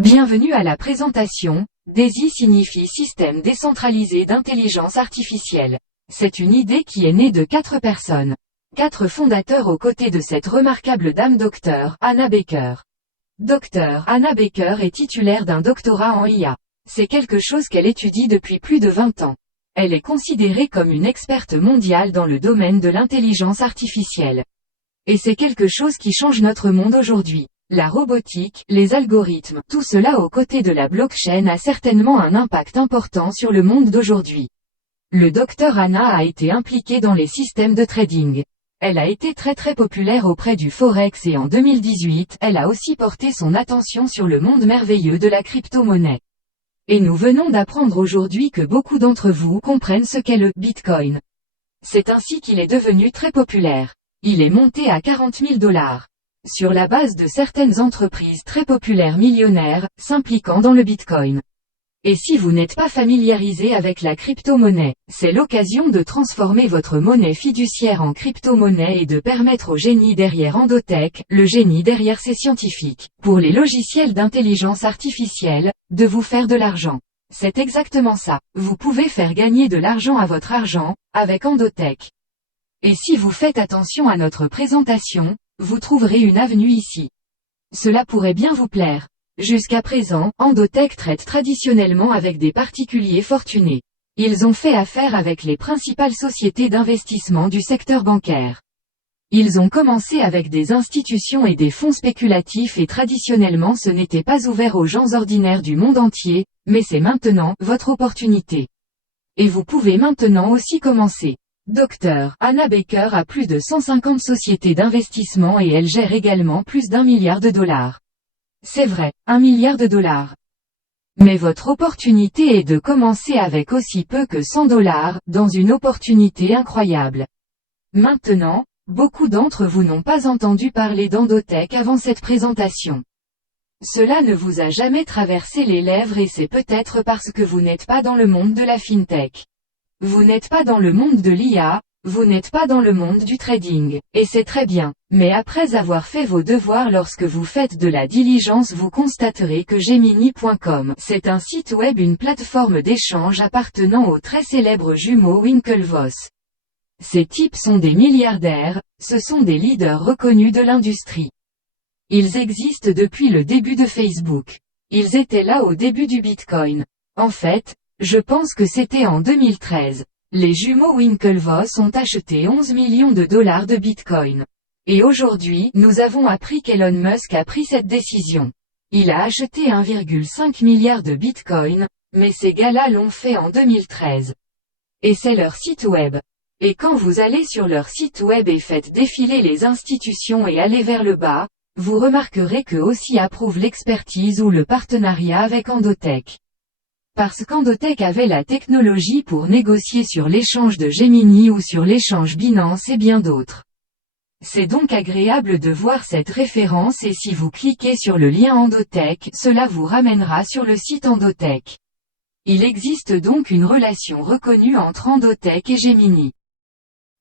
Bienvenue à la présentation. DAISY signifie Système décentralisé d'intelligence artificielle. C'est une idée qui est née de 4 personnes. 4 fondateurs aux côtés de cette remarquable dame Dr. Anna Baker. Dr. Anna Baker est titulaire d'un doctorat en IA. C'est quelque chose qu'elle étudie depuis plus de 20 ans. Elle est considérée comme une experte mondiale dans le domaine de l'intelligence artificielle. Et c'est quelque chose qui change notre monde aujourd'hui. La robotique, les algorithmes, tout cela aux côtés de la blockchain a certainement un impact important sur le monde d'aujourd'hui. Le Dr Anna a été impliquée dans les systèmes de trading. Elle a été très populaire auprès du Forex et en 2018, elle a aussi porté son attention sur le monde merveilleux de la crypto-monnaie. Et nous venons d'apprendre aujourd'hui que beaucoup d'entre vous comprennent ce qu'est le Bitcoin. C'est ainsi qu'il est devenu très populaire. Il est monté à 40 000 $. Sur la base de certaines entreprises très populaires millionnaires, s'impliquant dans le Bitcoin. Et si vous n'êtes pas familiarisé avec la crypto-monnaie, c'est l'occasion de transformer votre monnaie fiduciaire en crypto-monnaie et de permettre au génie derrière Endotech, le génie derrière ces scientifiques, pour les logiciels d'intelligence artificielle, de vous faire de l'argent. C'est exactement ça. Vous pouvez faire gagner de l'argent à votre argent, avec Endotech. Et si vous faites attention à notre présentation, vous trouverez une avenue ici. Cela pourrait bien vous plaire. Jusqu'à présent, Endotech traite traditionnellement avec des particuliers fortunés. Ils ont fait affaire avec les principales sociétés d'investissement du secteur bancaire. Ils ont commencé avec des institutions et des fonds spéculatifs et traditionnellement ce n'était pas ouvert aux gens ordinaires du monde entier, mais c'est maintenant votre opportunité. Et vous pouvez maintenant aussi commencer. Dr. Anna Baker a plus de 150 sociétés d'investissement et elle gère également plus d'1 milliard de dollars. C'est vrai, 1 milliard de dollars. Mais votre opportunité est de commencer avec aussi peu que 100 $, dans une opportunité incroyable. Maintenant, beaucoup d'entre vous n'ont pas entendu parler d'Endotech avant cette présentation. Cela ne vous a jamais traversé les lèvres et c'est peut-être parce que vous n'êtes pas dans le monde de la fintech. Vous n'êtes pas dans le monde de l'IA, vous n'êtes pas dans le monde du trading, et c'est très bien. Mais après avoir fait vos devoirs lorsque vous faites de la diligence vous constaterez que Gemini.com, c'est un site web, une plateforme d'échange appartenant aux très célèbres jumeaux Winklevoss. Ces types sont des milliardaires, ce sont des leaders reconnus de l'industrie. Ils existent depuis le début de Facebook. Ils étaient là au début du Bitcoin. En fait, je pense que c'était en 2013. Les jumeaux Winklevoss ont acheté 11 millions de dollars de Bitcoin. Et aujourd'hui, nous avons appris qu'Elon Musk a pris cette décision. Il a acheté 1,5 milliard de Bitcoin, mais ces gars-là l'ont fait en 2013. Et c'est leur site web. Et quand vous allez sur leur site web et faites défiler les institutions et allez vers le bas, vous remarquerez qu'eux aussi approuvent l'expertise ou le partenariat avec Endotech. Parce qu'Endotech avait la technologie pour négocier sur l'échange de Gemini ou sur l'échange Binance et bien d'autres. C'est donc agréable de voir cette référence et si vous cliquez sur le lien Endotech, cela vous ramènera sur le site Endotech. Il existe donc une relation reconnue entre Endotech et Gemini.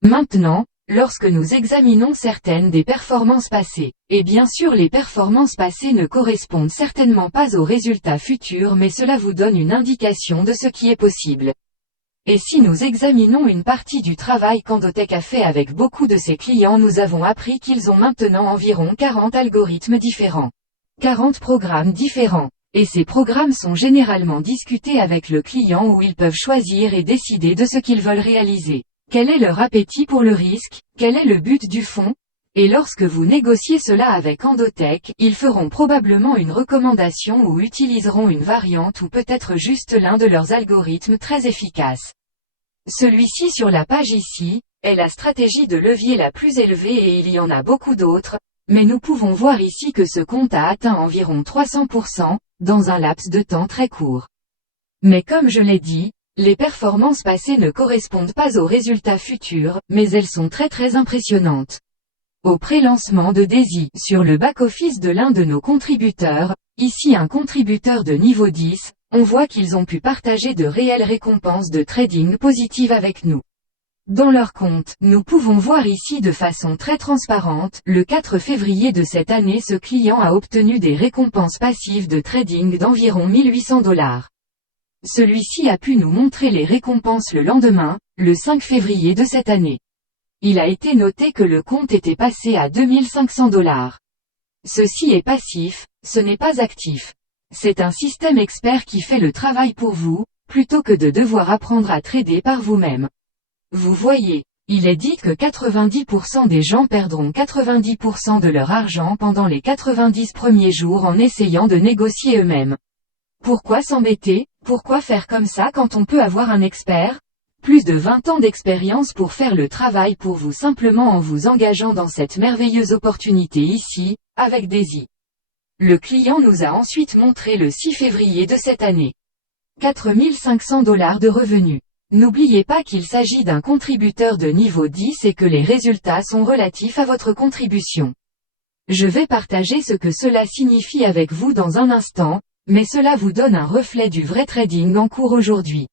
Maintenant, lorsque nous examinons certaines des performances passées, et bien sûr les performances passées ne correspondent certainement pas aux résultats futurs mais cela vous donne une indication de ce qui est possible. Et si nous examinons une partie du travail qu'Endotech a fait avec beaucoup de ses clients, nous avons appris qu'ils ont maintenant environ 40 algorithmes différents. 40 programmes différents. Et ces programmes sont généralement discutés avec le client où ils peuvent choisir et décider de ce qu'ils veulent réaliser. Quel est leur appétit pour le risque? Quel est le but du fonds? Et lorsque vous négociez cela avec Endotech, ils feront probablement une recommandation ou utiliseront une variante ou peut-être juste l'un de leurs algorithmes très efficaces. Celui-ci sur la page ici, est la stratégie de levier la plus élevée et il y en a beaucoup d'autres, mais nous pouvons voir ici que ce compte a atteint environ 300%, dans un laps de temps très court. Mais comme je l'ai dit, les performances passées ne correspondent pas aux résultats futurs, mais elles sont très impressionnantes. Au pré-lancement de DAISY, sur le back-office de l'un de nos contributeurs, ici un contributeur de niveau 10, on voit qu'ils ont pu partager de réelles récompenses de trading positives avec nous. Dans leur compte, nous pouvons voir ici de façon très transparente, le 4 février de cette année ce client a obtenu des récompenses passives de trading d'environ $1800. Celui-ci a pu nous montrer les récompenses le lendemain, le 5 février de cette année. Il a été noté que le compte était passé à $2500. Ceci est passif, ce n'est pas actif. C'est un système expert qui fait le travail pour vous, plutôt que de devoir apprendre à trader par vous-même. Vous voyez, il est dit que 90% des gens perdront 90% de leur argent pendant les 90 premiers jours en essayant de négocier eux-mêmes. Pourquoi s'embêter? Pourquoi faire comme ça quand on peut avoir un expert? Plus de 20 ans d'expérience pour faire le travail pour vous simplement en vous engageant dans cette merveilleuse opportunité ici, avec Daisy. Le client nous a ensuite montré le 6 février de cette année. $4500 de revenus. N'oubliez pas qu'il s'agit d'un contributeur de niveau 10 et que les résultats sont relatifs à votre contribution. Je vais partager ce que cela signifie avec vous dans un instant, mais cela vous donne un reflet du vrai trading en cours aujourd'hui.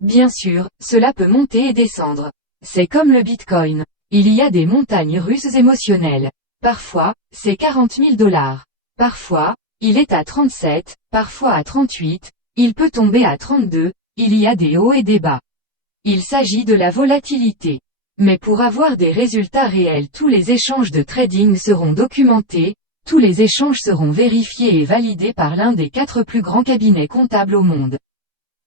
Bien sûr, cela peut monter et descendre. C'est comme le Bitcoin. Il y a des montagnes russes émotionnelles. Parfois, c'est $40 000. Parfois, il est à 37, parfois à 38, il peut tomber à 32, il y a des hauts et des bas. Il s'agit de la volatilité. Mais pour avoir des résultats réels, tous les échanges de trading seront documentés, tous les échanges seront vérifiés et validés par l'un des 4 plus grands cabinets comptables au monde.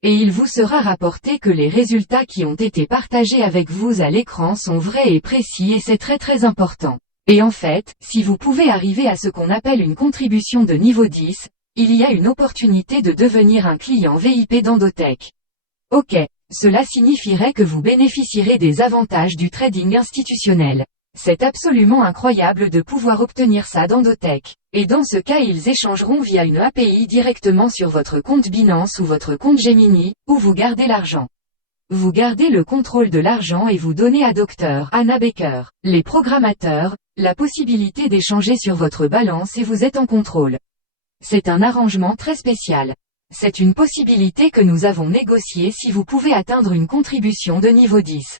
Et il vous sera rapporté que les résultats qui ont été partagés avec vous à l'écran sont vrais et précis et c'est très important. Et en fait, si vous pouvez arriver à ce qu'on appelle une contribution de niveau 10, il y a une opportunité de devenir un client VIP d'Endotech. Ok. Cela signifierait que vous bénéficierez des avantages du trading institutionnel. C'est absolument incroyable de pouvoir obtenir ça d'Endotech. Et dans ce cas ils échangeront via une API directement sur votre compte Binance ou votre compte Gemini, où vous gardez l'argent. Vous gardez le contrôle de l'argent et vous donnez à Dr. Hannah Baker, les programmateurs, la possibilité d'échanger sur votre balance et vous êtes en contrôle. C'est un arrangement très spécial. C'est une possibilité que nous avons négociée si vous pouvez atteindre une contribution de niveau 10.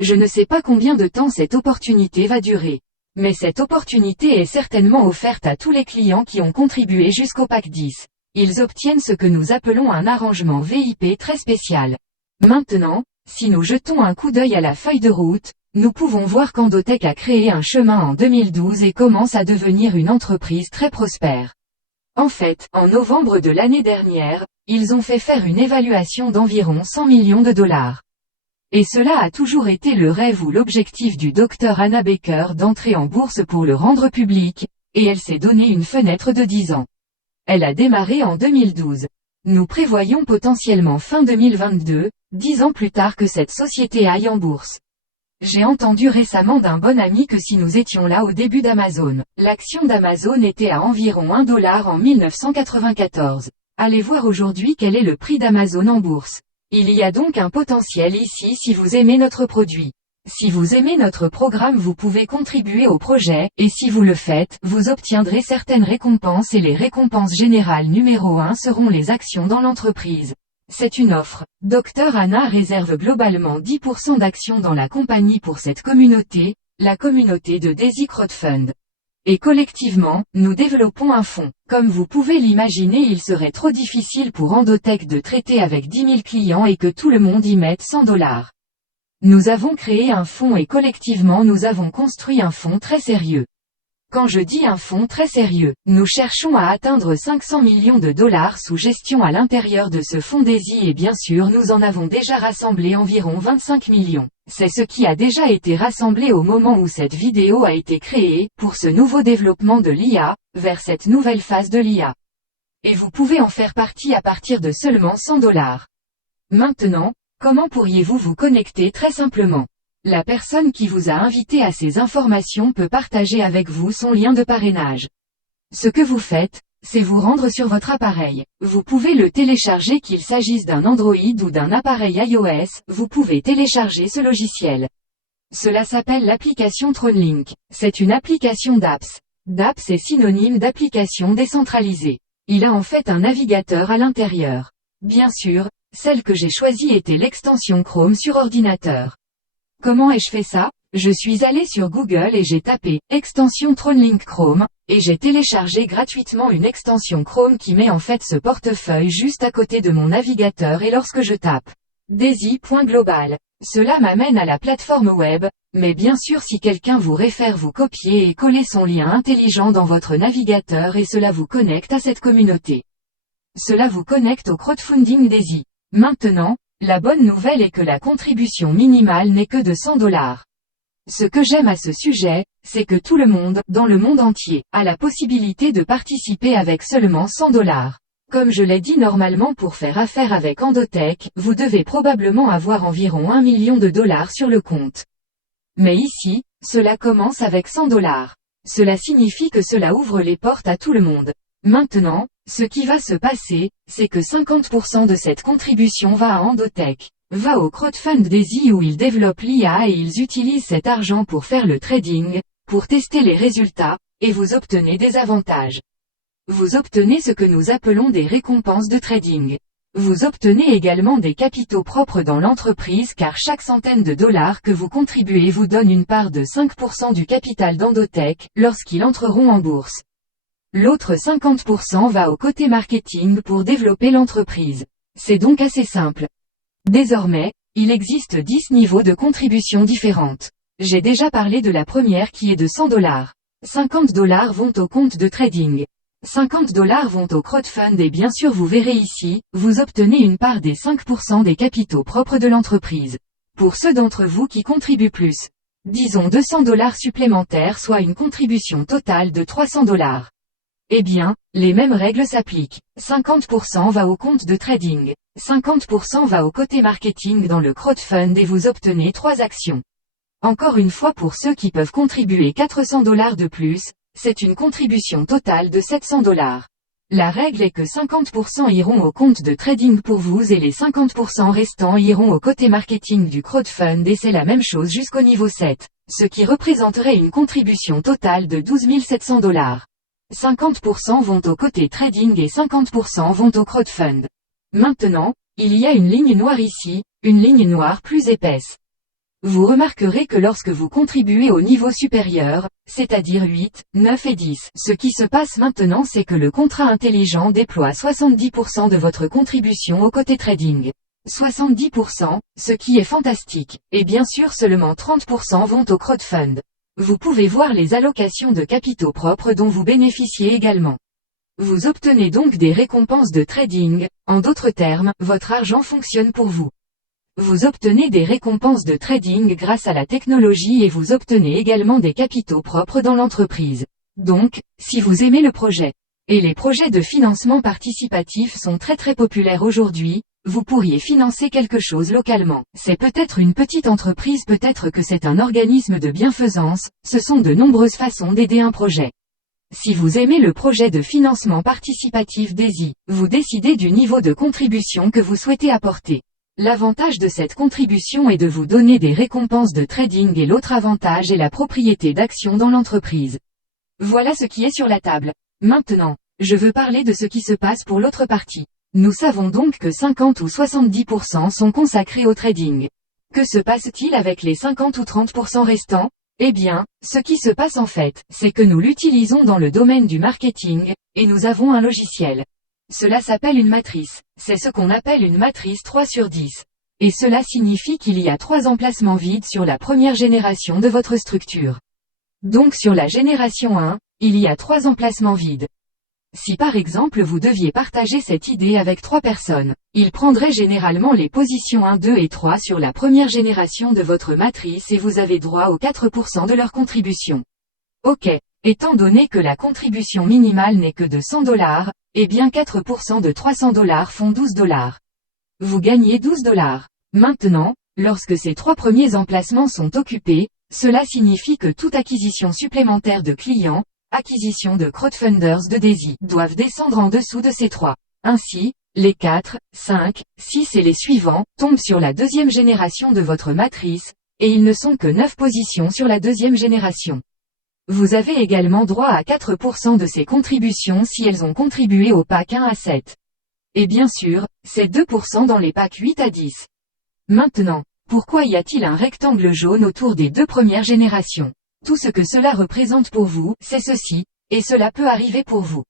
Je ne sais pas combien de temps cette opportunité va durer. Mais cette opportunité est certainement offerte à tous les clients qui ont contribué jusqu'au pack 10. Ils obtiennent ce que nous appelons un arrangement VIP très spécial. Maintenant, si nous jetons un coup d'œil à la feuille de route, nous pouvons voir qu'Endotech a créé un chemin en 2012 et commence à devenir une entreprise très prospère. En fait, en novembre de l'année dernière, ils ont fait faire une évaluation d'environ $100 millions. Et cela a toujours été le rêve ou l'objectif du Dr. Hannah Baker d'entrer en bourse pour le rendre public, et elle s'est donné une fenêtre de 10 ans. Elle a démarré en 2012. Nous prévoyons potentiellement fin 2022, 10 ans plus tard que cette société aille en bourse. J'ai entendu récemment d'un bon ami que si nous étions là au début d'Amazon, l'action d'Amazon était à environ $1 en 1994. Allez voir aujourd'hui quel est le prix d'Amazon en bourse. Il y a donc un potentiel ici si vous aimez notre produit. Si vous aimez notre programme vous pouvez contribuer au projet, et si vous le faites, vous obtiendrez certaines récompenses et les récompenses générales numéro 1 seront les actions dans l'entreprise. C'est une offre. Dr. Hannah réserve globalement 10% d'actions dans la compagnie pour cette communauté, la communauté de Daisy Crowdfund. Et collectivement, nous développons un fonds. Comme vous pouvez l'imaginer, il serait trop difficile pour Endotech de traiter avec 10 000 clients et que tout le monde y mette $100. Nous avons créé un fonds et collectivement nous avons construit un fonds très sérieux. Quand je dis un fonds très sérieux, nous cherchons à atteindre $500 millions sous gestion à l'intérieur de ce fonds Daisy et bien sûr nous en avons déjà rassemblé environ 25 millions. C'est ce qui a déjà été rassemblé au moment où cette vidéo a été créée, pour ce nouveau développement de l'IA, vers cette nouvelle phase de l'IA. Et vous pouvez en faire partie à partir de seulement $100. Maintenant, comment pourriez-vous vous connecter très simplement? La personne qui vous a invité à ces informations peut partager avec vous son lien de parrainage. Ce que vous faites, c'est vous rendre sur votre appareil. Vous pouvez le télécharger qu'il s'agisse d'un Android ou d'un appareil iOS, vous pouvez télécharger ce logiciel. Cela s'appelle l'application TronLink. C'est une application d'apps. D'apps est synonyme d'application décentralisée. Il a en fait un navigateur à l'intérieur. Bien sûr, celle que j'ai choisie était l'extension Chrome sur ordinateur. Comment ai-je fait ça? Je suis allé sur Google et j'ai tapé « extension TronLink Chrome » et j'ai téléchargé gratuitement une extension Chrome qui met en fait ce portefeuille juste à côté de mon navigateur et lorsque je tape Daisy.global, cela m'amène à la plateforme web, mais bien sûr si quelqu'un vous réfère vous copiez et collez son lien intelligent dans votre navigateur et cela vous connecte à cette communauté. Cela vous connecte au crowdfunding Daisy. Maintenant, la bonne nouvelle est que la contribution minimale n'est que de 100 $. Ce que j'aime à ce sujet, c'est que tout le monde, dans le monde entier, a la possibilité de participer avec seulement 100 $. Comme je l'ai dit normalement pour faire affaire avec Endotech, vous devez probablement avoir environ 1 million de dollars sur le compte. Mais ici, cela commence avec 100 $. Cela signifie que cela ouvre les portes à tout le monde. Maintenant, ce qui va se passer, c'est que 50% de cette contribution va à Endotech, va au crowdfund Daisy où ils développent l'IA et ils utilisent cet argent pour faire le trading, pour tester les résultats, et vous obtenez des avantages. Vous obtenez ce que nous appelons des récompenses de trading. Vous obtenez également des capitaux propres dans l'entreprise car chaque centaine de dollars que vous contribuez vous donne une part de 5% du capital d'Endotech, lorsqu'ils entreront en bourse. L'autre 50% va au côté marketing pour développer l'entreprise. C'est donc assez simple. Désormais, il existe 10 niveaux de contribution différentes. J'ai déjà parlé de la première qui est de 100 $. 50 $ vont au compte de trading. 50 $ vont au crowdfund et bien sûr vous verrez ici, vous obtenez une part des 5% des capitaux propres de l'entreprise. Pour ceux d'entre vous qui contribuent plus, disons 200 $ supplémentaires soit une contribution totale de 300 $. Eh bien, les mêmes règles s'appliquent. 50% va au compte de trading. 50% va au côté marketing dans le crowdfund et vous obtenez 3 actions. Encore une fois pour ceux qui peuvent contribuer 400 $ de plus, c'est une contribution totale de 700 $. La règle est que 50% iront au compte de trading pour vous et les 50% restants iront au côté marketing du crowdfund et c'est la même chose jusqu'au niveau 7, ce qui représenterait une contribution totale de 12 700 $. 50% vont au côté trading et 50% vont au crowdfund. Maintenant, il y a une ligne noire ici, une ligne noire plus épaisse. Vous remarquerez que lorsque vous contribuez au niveau supérieur, c'est-à-dire 8, 9 et 10, ce qui se passe maintenant c'est que le contrat intelligent déploie 70% de votre contribution au côté trading. 70%, ce qui est fantastique, et bien sûr seulement 30% vont au crowdfund. Vous pouvez voir les allocations de capitaux propres dont vous bénéficiez également. Vous obtenez donc des récompenses de trading, en d'autres termes, votre argent fonctionne pour vous. Vous obtenez des récompenses de trading grâce à la technologie et vous obtenez également des capitaux propres dans l'entreprise. Donc, si vous aimez le projet, et les projets de financement participatif sont très populaires aujourd'hui, vous pourriez financer quelque chose localement. C'est peut-être une petite entreprise, peut-être que c'est un organisme de bienfaisance, ce sont de nombreuses façons d'aider un projet. Si vous aimez le projet de financement participatif Daisy, vous décidez du niveau de contribution que vous souhaitez apporter. L'avantage de cette contribution est de vous donner des récompenses de trading et l'autre avantage est la propriété d'actions dans l'entreprise. Voilà ce qui est sur la table. Maintenant, je veux parler de ce qui se passe pour l'autre partie. Nous savons donc que 50 ou 70% sont consacrés au trading. Que se passe-t-il avec les 50 ou 30% restants? Eh bien, ce qui se passe en fait, c'est que nous l'utilisons dans le domaine du marketing, et nous avons un logiciel. Cela s'appelle une matrice. C'est ce qu'on appelle une matrice 3/10. Et cela signifie qu'il y a 3 emplacements vides sur la première génération de votre structure. Donc sur la génération 1, il y a 3 emplacements vides. Si par exemple vous deviez partager cette idée avec 3 personnes, ils prendraient généralement les positions 1, 2 et 3 sur la première génération de votre matrice et vous avez droit aux 4% de leur contribution. Ok. Étant donné que la contribution minimale n'est que de 100 $, eh bien 4% de 300 $ font 12 $. Vous gagnez 12 $. Maintenant, lorsque ces 3 premiers emplacements sont occupés, cela signifie que toute acquisition supplémentaire de clients, acquisition de crowdfunders de Daisy, doivent descendre en dessous de ces 3. Ainsi, les 4, 5, 6 et les suivants, tombent sur la deuxième génération de votre matrice, et ils ne sont que 9 positions sur la deuxième génération. Vous avez également droit à 4% de ces contributions si elles ont contribué au pack 1 à 7. Et bien sûr, c'est 2% dans les packs 8 à 10. Maintenant, Pourquoi y a-t-il un rectangle jaune autour des 2 premières générations? Tout ce que cela représente pour vous, c'est ceci, et cela peut arriver pour vous.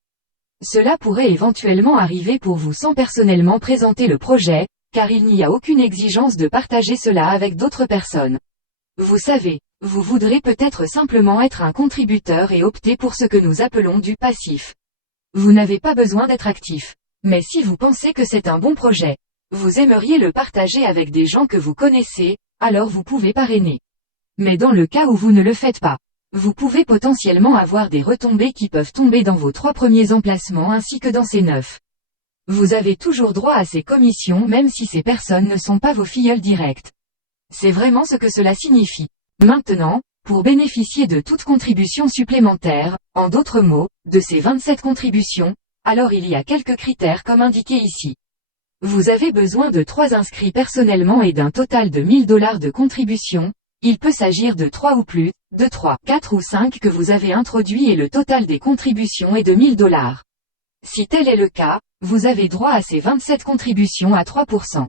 Cela pourrait éventuellement arriver pour vous sans personnellement présenter le projet, car il n'y a aucune exigence de partager cela avec d'autres personnes. Vous savez, vous voudrez peut-être simplement être un contributeur et opter pour ce que nous appelons du passif. Vous n'avez pas besoin d'être actif. Mais si vous pensez que c'est un bon projet, vous aimeriez le partager avec des gens que vous connaissez, alors vous pouvez parrainer. Mais dans le cas où vous ne le faites pas, vous pouvez potentiellement avoir des retombées qui peuvent tomber dans vos 3 premiers emplacements ainsi que dans ces 9. Vous avez toujours droit à ces commissions même si ces personnes ne sont pas vos filleuls directs. C'est vraiment ce que cela signifie. Maintenant, pour bénéficier de toute contribution supplémentaire, en d'autres mots, de ces 27 contributions, alors il y a quelques critères comme indiqué ici. Vous avez besoin de 3 inscrits personnellement et d'un total de $1000 de contribution. Il peut s'agir de 3 ou plus, de 3, 4 ou 5 que vous avez introduits et le total des contributions est de $1000. Si tel est le cas, vous avez droit à ces 27 contributions à 3%.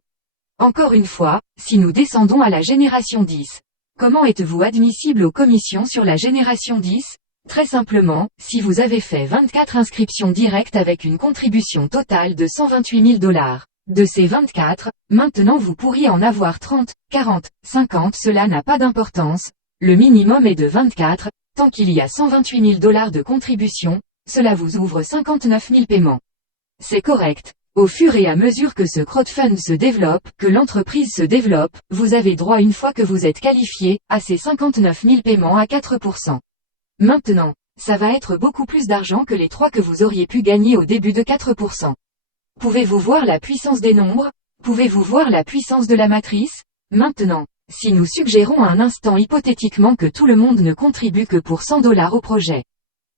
Encore une fois, si nous descendons à la génération 10, comment êtes-vous admissible aux commissions sur la génération 10? Très simplement, si vous avez fait 24 inscriptions directes avec une contribution totale de $128 000, de ces 24, maintenant vous pourriez en avoir 30, 40, 50, cela n'a pas d'importance, le minimum est de 24, tant qu'il y a $128 000 de contribution, cela vous ouvre 59 000 paiements. C'est correct. Au fur et à mesure que ce crowdfund se développe, que l'entreprise se développe, vous avez droit une fois que vous êtes qualifié, à ces 59 000 paiements à 4%. Maintenant, ça va être beaucoup plus d'argent que les 3 que vous auriez pu gagner au début de 4%. Pouvez-vous voir la puissance des nombres? Pouvez-vous voir la puissance de la matrice? Maintenant, si nous suggérons un instant hypothétiquement que tout le monde ne contribue que pour $100 au projet.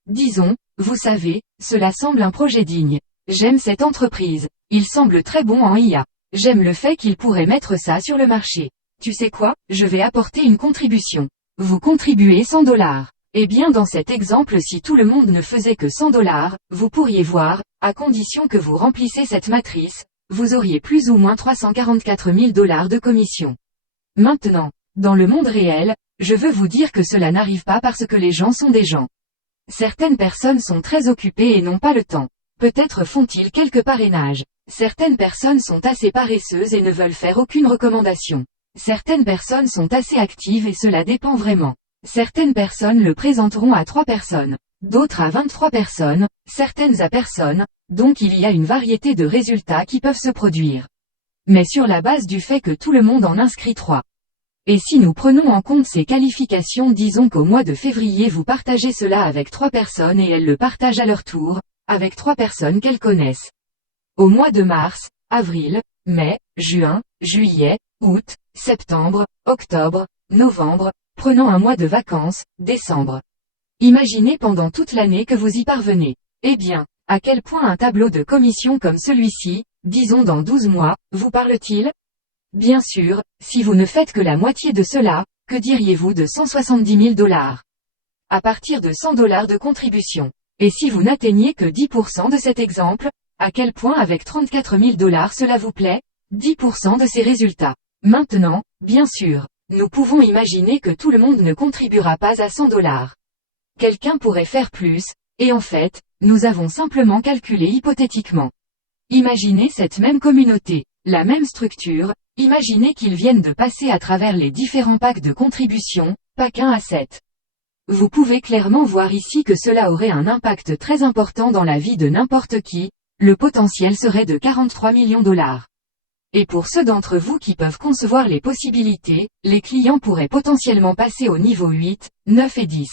Disons, vous savez, cela semble un projet digne. J'aime cette entreprise. Il semble très bon en IA. J'aime le fait qu'il pourrait mettre ça sur le marché. Tu sais quoi? Je vais apporter une contribution. Vous contribuez $100. Eh bien dans cet exemple si tout le monde ne faisait que $100, vous pourriez voir, à condition que vous remplissez cette matrice, vous auriez plus ou moins $344 000 de commission. Maintenant, dans le monde réel, je veux vous dire que cela n'arrive pas parce que les gens sont des gens. Certaines personnes sont très occupées et n'ont pas le temps. Peut-être font-ils quelques parrainages. Certaines personnes sont assez paresseuses et ne veulent faire aucune recommandation. Certaines personnes sont assez actives et cela dépend vraiment. Certaines personnes le présenteront à 3 personnes, d'autres à 23 personnes, certaines à personne, donc il y a une variété de résultats qui peuvent se produire. Mais sur la base du fait que tout le monde en inscrit 3. Et si nous prenons en compte ces qualifications, disons qu'au mois de février vous partagez cela avec 3 personnes et elles le partagent à leur tour, avec 3 personnes qu'elles connaissent. Au mois de mars, avril, mai, juin, juillet, août, septembre, octobre, novembre, prenant un mois de vacances, décembre. Imaginez pendant toute l'année que vous y parvenez. Eh bien, à quel point un tableau de commission comme celui-ci, disons dans 12 mois, vous parle-t-il? Bien sûr, si vous ne faites que la moitié de cela, que diriez-vous de $170 000? À partir de $100 de contribution. Et si vous n'atteignez que 10% de cet exemple, à quel point avec $34 000 cela vous plaît? 10% de ces résultats. Maintenant, bien sûr, nous pouvons imaginer que tout le monde ne contribuera pas à $100. Quelqu'un pourrait faire plus, et en fait, nous avons simplement calculé hypothétiquement. Imaginez cette même communauté, la même structure, imaginez qu'ils viennent de passer à travers les différents packs de contribution, pack 1 à 7. Vous pouvez clairement voir ici que cela aurait un impact très important dans la vie de n'importe qui, le potentiel serait de $43 millions. Et pour ceux d'entre vous qui peuvent concevoir les possibilités, les clients pourraient potentiellement passer au niveau 8, 9 et 10.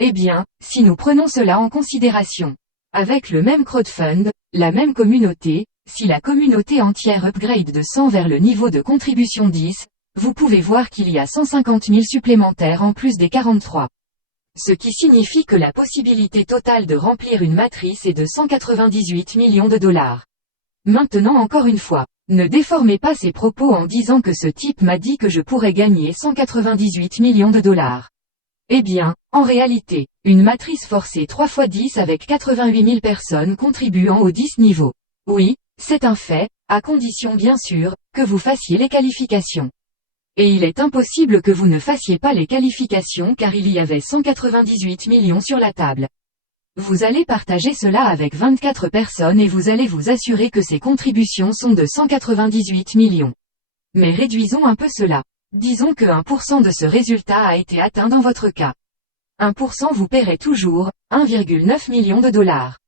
Eh bien, si nous prenons cela en considération, avec le même crowdfund, la même communauté, si la communauté entière upgrade de 100 vers le niveau de contribution 10, vous pouvez voir qu'il y a 150 000 supplémentaires en plus des 43. Ce qui signifie que la possibilité totale de remplir une matrice est de $198 millions. Maintenant encore une fois, ne déformez pas ces propos en disant que ce type m'a dit que je pourrais gagner $198 millions. Eh bien, en réalité, une matrice forcée 3 fois 10 avec 88 000 personnes contribuant aux 10 niveaux. Oui, c'est un fait, à condition bien sûr, que vous fassiez les qualifications. Et il est impossible que vous ne fassiez pas les qualifications car il y avait 198 millions sur la table. Vous allez partager cela avec 24 personnes et vous allez vous assurer que ces contributions sont de 198 millions. Mais réduisons un peu cela. Disons que 1% de ce résultat a été atteint dans votre cas. 1% vous paierait toujours 1,9 million de dollars.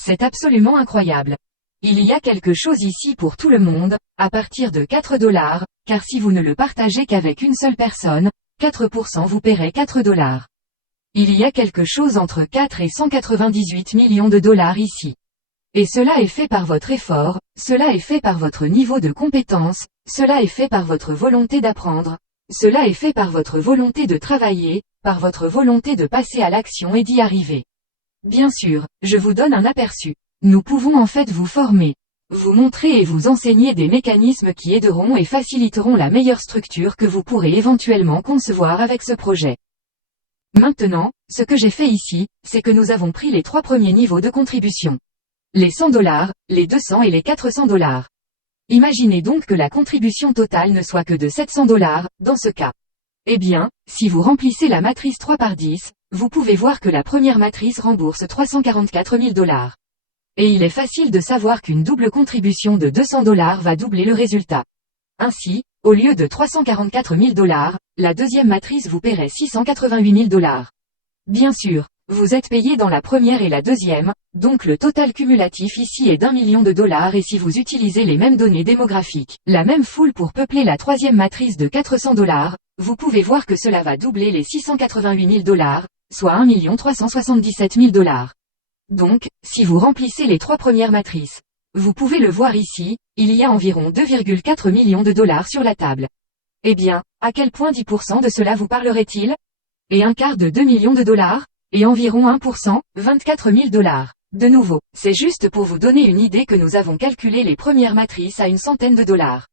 C'est absolument incroyable. Il y a quelque chose ici pour tout le monde, à partir de 4 dollars, car si vous ne le partagez qu'avec une seule personne, 4% vous paierait 4 dollars. Il y a quelque chose entre 4 et 198 millions de dollars ici. Et cela est fait par votre effort, cela est fait par votre niveau de compétence, cela est fait par votre volonté d'apprendre, cela est fait par votre volonté de travailler, par votre volonté de passer à l'action et d'y arriver. Bien sûr, je vous donne un aperçu. Nous pouvons en fait vous former, vous montrer et vous enseigner des mécanismes qui aideront et faciliteront la meilleure structure que vous pourrez éventuellement concevoir avec ce projet. Maintenant, ce que j'ai fait ici, c'est que nous avons pris les 3 premiers niveaux de contribution. Les 100 dollars, les 200 et les 400 dollars. Imaginez donc que la contribution totale ne soit que de 700 dollars, dans ce cas. Eh bien, si vous remplissez la matrice 3 par 10, vous pouvez voir que la première matrice rembourse 344 000 dollars. Et il est facile de savoir qu'une double contribution de 200 dollars va doubler le résultat. Ainsi, au lieu de 344 000 dollars, la deuxième matrice vous paierait 688 000 dollars. Bien sûr, vous êtes payé dans la première et la deuxième, donc le total cumulatif ici est d'1 million de dollars et si vous utilisez les mêmes données démographiques, la même foule pour peupler la troisième matrice de 400 dollars, vous pouvez voir que cela va doubler les 688 000 dollars, soit 1 377 000 dollars. Donc, si vous remplissez les 3 premières matrices, vous pouvez le voir ici, il y a environ 2,4 millions de dollars sur la table. Eh bien, à quel point 10% de cela vous parlerait-il? Et un quart de 2 millions de dollars? Et environ 1%, 24 000 dollars. De nouveau, c'est juste pour vous donner une idée que nous avons calculé les premières matrices à une centaine de dollars.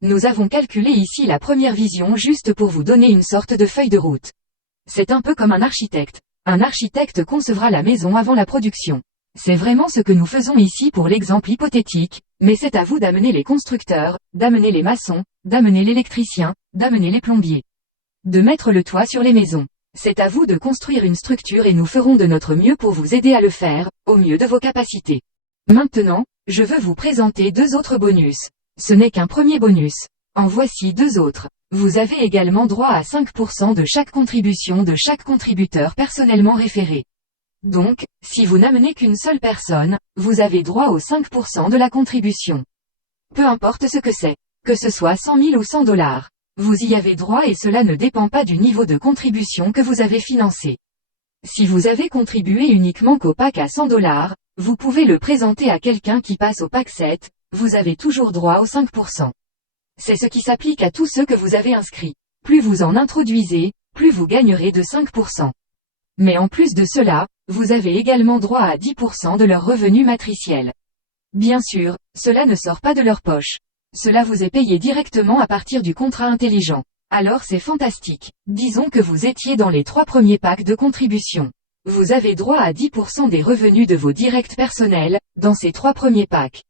Nous avons calculé ici la première vision juste pour vous donner une sorte de feuille de route. C'est un peu comme un architecte. Un architecte concevra la maison avant la production. C'est vraiment ce que nous faisons ici pour l'exemple hypothétique, mais c'est à vous d'amener les constructeurs, d'amener les maçons, d'amener l'électricien, d'amener les plombiers. De mettre le toit sur les maisons. C'est à vous de construire une structure et nous ferons de notre mieux pour vous aider à le faire, au mieux de vos capacités. Maintenant, je veux vous présenter 2 autres bonus. Ce n'est qu'un premier bonus. En voici 2 autres. Vous avez également droit à 5% de chaque contribution de chaque contributeur personnellement référé. Donc, si vous n'amenez qu'une seule personne, vous avez droit aux 5% de la contribution. Peu importe ce que c'est. Que ce soit 100 000 ou 100 dollars. Vous y avez droit et cela ne dépend pas du niveau de contribution que vous avez financé. Si vous avez contribué uniquement qu'au pack à 100 dollars, vous pouvez le présenter à quelqu'un qui passe au pack 7, vous avez toujours droit aux 5%. C'est ce qui s'applique à tous ceux que vous avez inscrits. Plus vous en introduisez, plus vous gagnerez de 5%. Mais en plus de cela, vous avez également droit à 10% de leur revenu matriciel. Bien sûr, cela ne sort pas de leur poche. Cela vous est payé directement à partir du contrat intelligent. Alors c'est fantastique. Disons que vous étiez dans les 3 premiers packs de contribution. Vous avez droit à 10% des revenus de vos directs personnels, dans ces 3 premiers packs.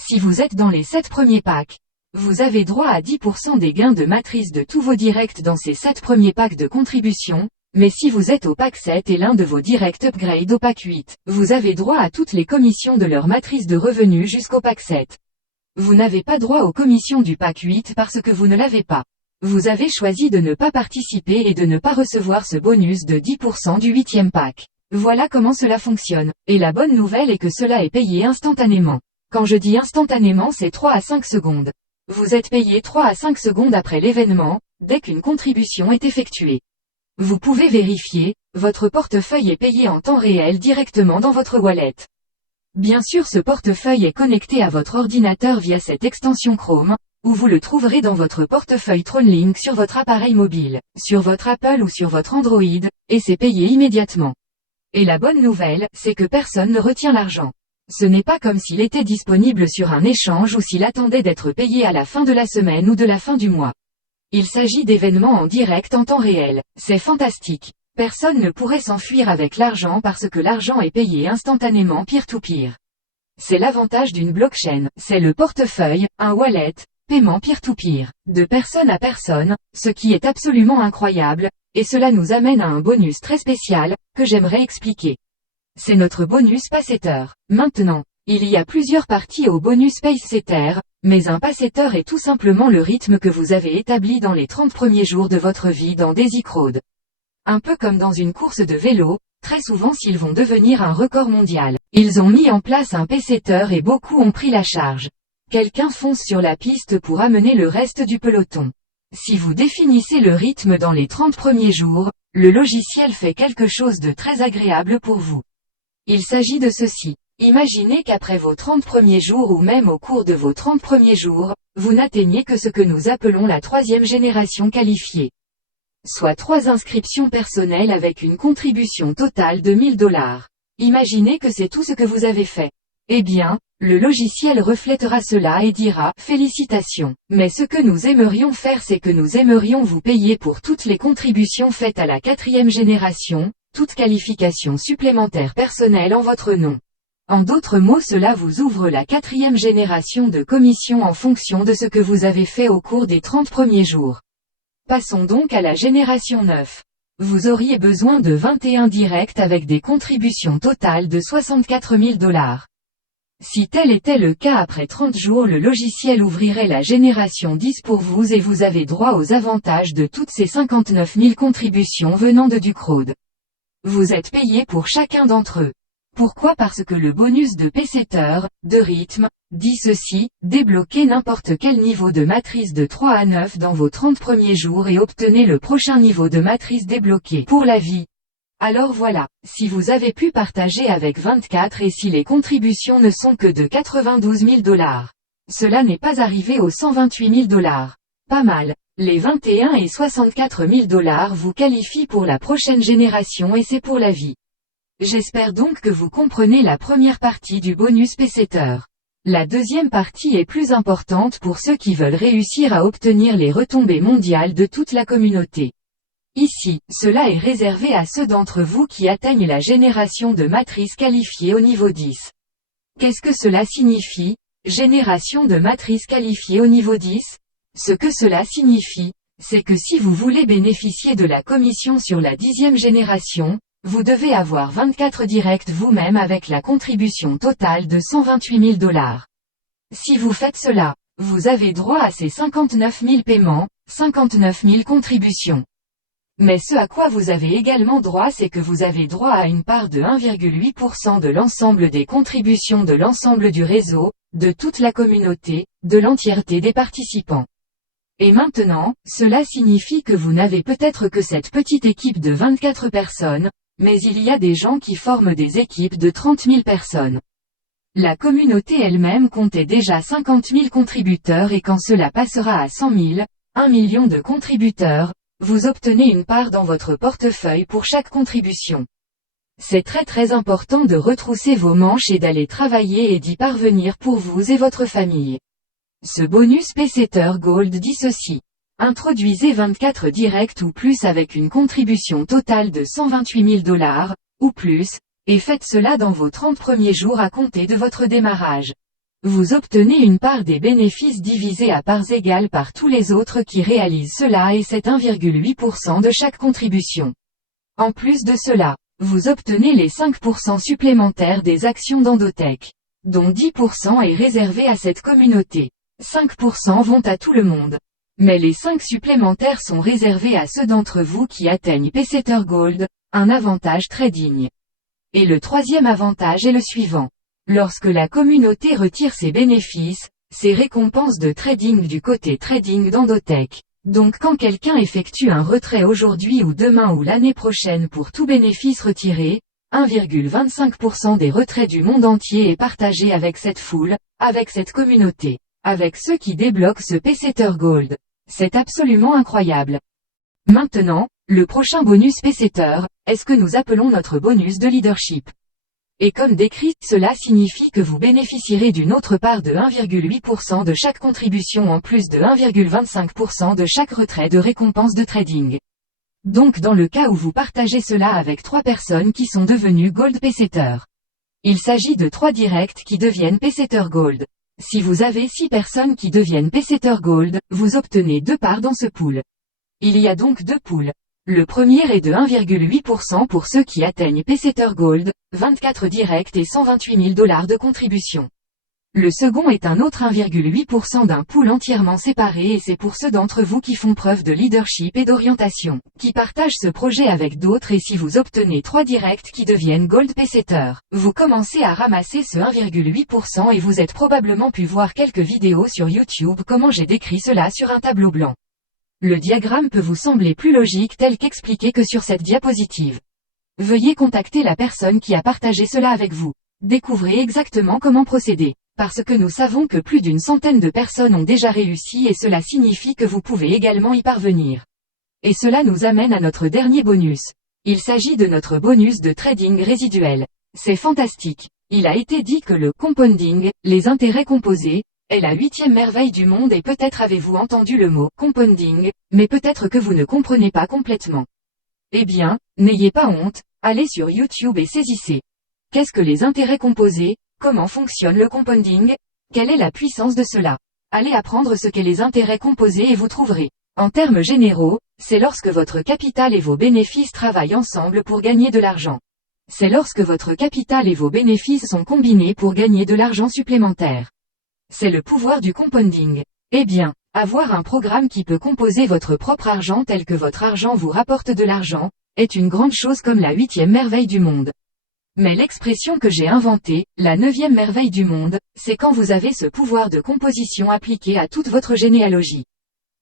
Si vous êtes dans les 7 premiers packs, vous avez droit à 10% des gains de matrice de tous vos directs dans ces 7 premiers packs de contribution, mais si vous êtes au pack 7 et l'un de vos directs upgrade au pack 8, vous avez droit à toutes les commissions de leur matrice de revenus jusqu'au pack 7. Vous n'avez pas droit aux commissions du pack 8 parce que vous ne l'avez pas. Vous avez choisi de ne pas participer et de ne pas recevoir ce bonus de 10% du 8e pack. Voilà comment cela fonctionne. Et la bonne nouvelle est que cela est payé instantanément. Quand je dis instantanément, c'est 3 à 5 secondes. Vous êtes payé 3 à 5 secondes après l'événement, dès qu'une contribution est effectuée. Vous pouvez vérifier, votre portefeuille est payé en temps réel directement dans votre wallet. Bien sûr, ce portefeuille est connecté à votre ordinateur via cette extension Chrome, ou vous le trouverez dans votre portefeuille TronLink sur votre appareil mobile, sur votre Apple ou sur votre Android, et c'est payé immédiatement. Et la bonne nouvelle, c'est que personne ne retient l'argent. Ce n'est pas comme s'il était disponible sur un échange ou s'il attendait d'être payé à la fin de la semaine ou de la fin du mois. Il s'agit d'événements en direct en temps réel. C'est fantastique. Personne ne pourrait s'enfuir avec l'argent parce que l'argent est payé instantanément peer-to-peer. C'est l'avantage d'une blockchain. C'est le portefeuille, un wallet, paiement peer-to-peer, de personne à personne, ce qui est absolument incroyable, et cela nous amène à un bonus très spécial, que j'aimerais expliquer. C'est notre bonus Pacetter. Maintenant, il y a plusieurs parties au bonus Pacetter, mais un Pacetter est tout simplement le rythme que vous avez établi dans les 30 premiers jours de votre vie dans Daisy Crowd. Un peu comme dans une course de vélo, très souvent s'ils vont devenir un record mondial. Ils ont mis en place un Pacetter et beaucoup ont pris la charge. Quelqu'un fonce sur la piste pour amener le reste du peloton. Si vous définissez le rythme dans les 30 premiers jours, le logiciel fait quelque chose de très agréable pour vous. Il s'agit de ceci. Imaginez qu'après vos 30 premiers jours ou même au cours de vos 30 premiers jours, vous n'atteignez que ce que nous appelons la 3e génération qualifiée. Soit 3 inscriptions personnelles avec une contribution totale de $1000. Imaginez que c'est tout ce que vous avez fait. Eh bien, le logiciel reflètera cela et dira « Félicitations ». Mais ce que nous aimerions faire c'est que nous aimerions vous payer pour toutes les contributions faites à la 4e génération, toute qualification supplémentaire personnelle en votre nom. En d'autres mots cela vous ouvre la 4e génération de commission en fonction de ce que vous avez fait au cours des 30 premiers jours. Passons donc à la génération 9. Vous auriez besoin de 21 directs avec des contributions totales de $64 000. Si tel était le cas après 30 jours le logiciel ouvrirait la génération 10 pour vous et vous avez droit aux avantages de toutes ces 59 000 contributions venant de Ducrowd. Vous êtes payé pour chacun d'entre eux. Pourquoi? Parce que le bonus de Pacetter, de rythme, dit ceci, débloquez n'importe quel niveau de matrice de 3 à 9 dans vos 30 premiers jours et obtenez le prochain niveau de matrice débloqué pour la vie. Alors voilà, si vous avez pu partager avec 24 et si les contributions ne sont que de $92 000. Cela n'est pas arrivé aux $128 000. Pas mal. Les 21 et $64 000 vous qualifient pour la prochaine génération et c'est pour la vie. J'espère donc que vous comprenez la première partie du bonus Pacetter. La deuxième partie est plus importante pour ceux qui veulent réussir à obtenir les retombées mondiales de toute la communauté. Ici, cela est réservé à ceux d'entre vous qui atteignent la génération de matrice qualifiée au niveau 10. Qu'est-ce que cela signifie, génération de matrice qualifiée au niveau 10? Ce que cela signifie, c'est que si vous voulez bénéficier de la commission sur la 10e génération, vous devez avoir 24 directs vous-même avec la contribution totale de $128 000. Si vous faites cela, vous avez droit à ces 59 000 paiements, 59 000 contributions. Mais ce à quoi vous avez également droit c'est que vous avez droit à une part de 1,8% de l'ensemble des contributions de l'ensemble du réseau, de toute la communauté, de l'entièreté des participants. Et maintenant, cela signifie que vous n'avez peut-être que cette petite équipe de 24 personnes, mais il y a des gens qui forment des équipes de 30 000 personnes. La communauté elle-même comptait déjà 50 000 contributeurs et quand cela passera à 100 000, 1 million de contributeurs, vous obtenez une part dans votre portefeuille pour chaque contribution. C'est très important de retrousser vos manches et d'aller travailler et d'y parvenir pour vous et votre famille. Ce bonus Pacetter Gold dit ceci. Introduisez 24 directs ou plus avec une contribution totale de $128 000, ou plus, et faites cela dans vos 30 premiers jours à compter de votre démarrage. Vous obtenez une part des bénéfices divisée à parts égales par tous les autres qui réalisent cela et c'est 1,8% de chaque contribution. En plus de cela, vous obtenez les 5% supplémentaires des actions d'Endotech, dont 10% est réservé à cette communauté. 5% vont à tout le monde. Mais les 5 supplémentaires sont réservés à ceux d'entre vous qui atteignent Pacetter Gold, un avantage très digne. Et le troisième avantage est le suivant. Lorsque la communauté retire ses bénéfices, ses récompenses de trading du côté trading d'Endotech. Donc quand quelqu'un effectue un retrait aujourd'hui ou demain ou l'année prochaine pour tout bénéfice retiré, 1,25% des retraits du monde entier est partagé avec cette foule, avec cette communauté. Avec ceux qui débloquent ce Pacetter Gold. C'est absolument incroyable. Maintenant, le prochain bonus Pacetter, est ce que nous appelons notre bonus de leadership. Et comme décrit, cela signifie que vous bénéficierez d'une autre part de 1,8% de chaque contribution en plus de 1,25% de chaque retrait de récompense de trading. Donc dans le cas où vous partagez cela avec 3 personnes qui sont devenues Gold Pacetter. Il s'agit de 3 directs qui deviennent Pacetter Gold. Si vous avez 6 personnes qui deviennent Peseter Gold, vous obtenez 2 parts dans ce pool. Il y a donc 2 pools. Le premier est de 1,8% pour ceux qui atteignent Peseter Gold, 24 directs et $128 000 de contribution. Le second est un autre 1,8% d'un pool entièrement séparé et c'est pour ceux d'entre vous qui font preuve de leadership et d'orientation, qui partagent ce projet avec d'autres et si vous obtenez 3 directs qui deviennent Gold Peseter, vous commencez à ramasser ce 1,8% et vous êtes probablement pu voir quelques vidéos sur YouTube comment j'ai décrit cela sur un tableau blanc. Le diagramme peut vous sembler plus logique tel qu'expliqué que sur cette diapositive. Veuillez contacter la personne qui a partagé cela avec vous. Découvrez exactement comment procéder. Parce que nous savons que plus d'une centaine de personnes ont déjà réussi et cela signifie que vous pouvez également y parvenir. Et cela nous amène à notre dernier bonus. Il s'agit de notre bonus de trading résiduel. C'est fantastique. Il a été dit que le compounding, les intérêts composés, est la 8e merveille du monde et peut-être avez-vous entendu le mot compounding, mais peut-être que vous ne comprenez pas complètement. Eh bien, n'ayez pas honte, allez sur YouTube et saisissez. Qu'est-ce que les intérêts composés? Comment fonctionne le compounding? Quelle est la puissance de cela? Allez apprendre ce qu'est les intérêts composés et vous trouverez. En termes généraux, c'est lorsque votre capital et vos bénéfices travaillent ensemble pour gagner de l'argent. C'est lorsque votre capital et vos bénéfices sont combinés pour gagner de l'argent supplémentaire. C'est le pouvoir du compounding. Eh bien, avoir un programme qui peut composer votre propre argent tel que votre argent vous rapporte de l'argent, est une grande chose comme la 8e merveille du monde. Mais l'expression que j'ai inventée, la 9e merveille du monde, c'est quand vous avez ce pouvoir de composition appliqué à toute votre généalogie.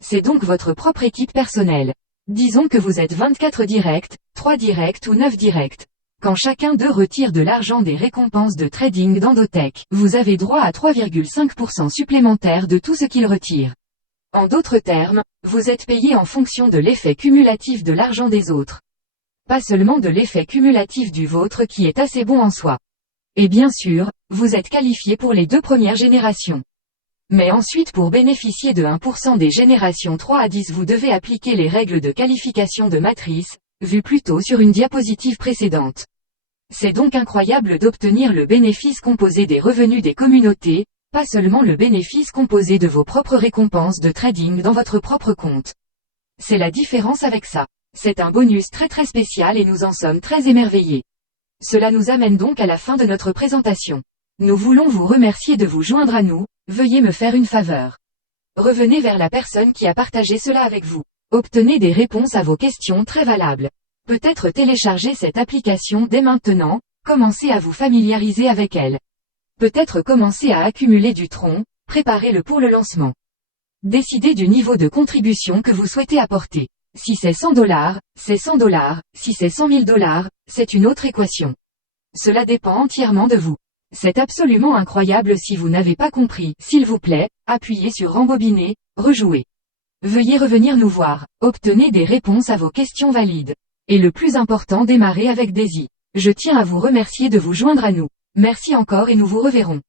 C'est donc votre propre équipe personnelle. Disons que vous êtes 24 directs, 3 directs ou 9 directs. Quand chacun d'eux retire de l'argent des récompenses de trading d'Endotech, vous avez droit à 3,5% supplémentaire de tout ce qu'il retire. En d'autres termes, vous êtes payé en fonction de l'effet cumulatif de l'argent des autres. Pas seulement de l'effet cumulatif du vôtre qui est assez bon en soi. Et bien sûr, vous êtes qualifié pour les 2 premières générations. Mais ensuite pour bénéficier de 1% des générations 3 à 10 vous devez appliquer les règles de qualification de matrice, vues plus tôt sur une diapositive précédente. C'est donc incroyable d'obtenir le bénéfice composé des revenus des communautés, pas seulement le bénéfice composé de vos propres récompenses de trading dans votre propre compte. C'est la différence avec ça. C'est un bonus très spécial et nous en sommes très émerveillés. Cela nous amène donc à la fin de notre présentation. Nous voulons vous remercier de vous joindre à nous, veuillez me faire une faveur. Revenez vers la personne qui a partagé cela avec vous. Obtenez des réponses à vos questions très valables. Peut-être télécharger cette application dès maintenant, commencez à vous familiariser avec elle. Peut-être commencer à accumuler du tronc, préparez-le pour le lancement. Décidez du niveau de contribution que vous souhaitez apporter. Si c'est $100, c'est $100, si c'est $100 000, c'est une autre équation. Cela dépend entièrement de vous. C'est absolument incroyable si vous n'avez pas compris. S'il vous plaît, appuyez sur rembobiner, rejouer. Veuillez revenir nous voir, obtenez des réponses à vos questions valides. Et le plus important, démarrez avec Daisy. Je tiens à vous remercier de vous joindre à nous. Merci encore et nous vous reverrons.